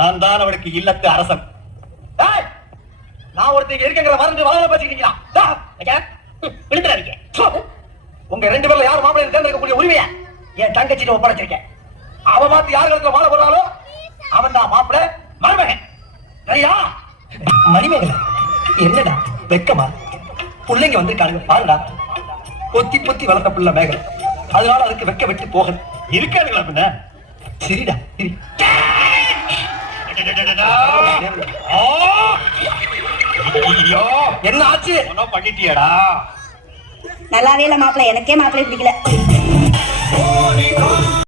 நான் தான் அவளுக்கு இல்லத்து அரசன். நான் ஒருத்தங்க இருக்கங்கிற மறந்து வாழ பேசிக்கிறீங்களா உங்க ரெண்டு பேர்ல யார் மாப்பிள்ளை தேர்ந்தெடுக்கக்கூடிய உரிமையை என் தங்கச்சிட்டு ஒப்படைச்சிருக்கேன். அவன் பார்த்து யாருக்கு வாழ மாலை அவன் தான் மாப்பிள்ள மருமகன். சரியா? மணிமகன் என்னடா வெக்கமா? பிள்ளைங்க வந்திருக்காங்க பாருடா. பொத்தி பொத்தி வளர்த்த பிள்ளை மேகலை. அதனால அதுக்கு வெக்க விட்டு போகணும். இருக்காருங்களா பின்ன? சரிடா சரி. என்ன ஆச்சு? பண்ணிட்டியடா நல்லாவே இல்ல மாப்பிள்ள எனக்கே மாப்பிள்ளை பிடிக்கல.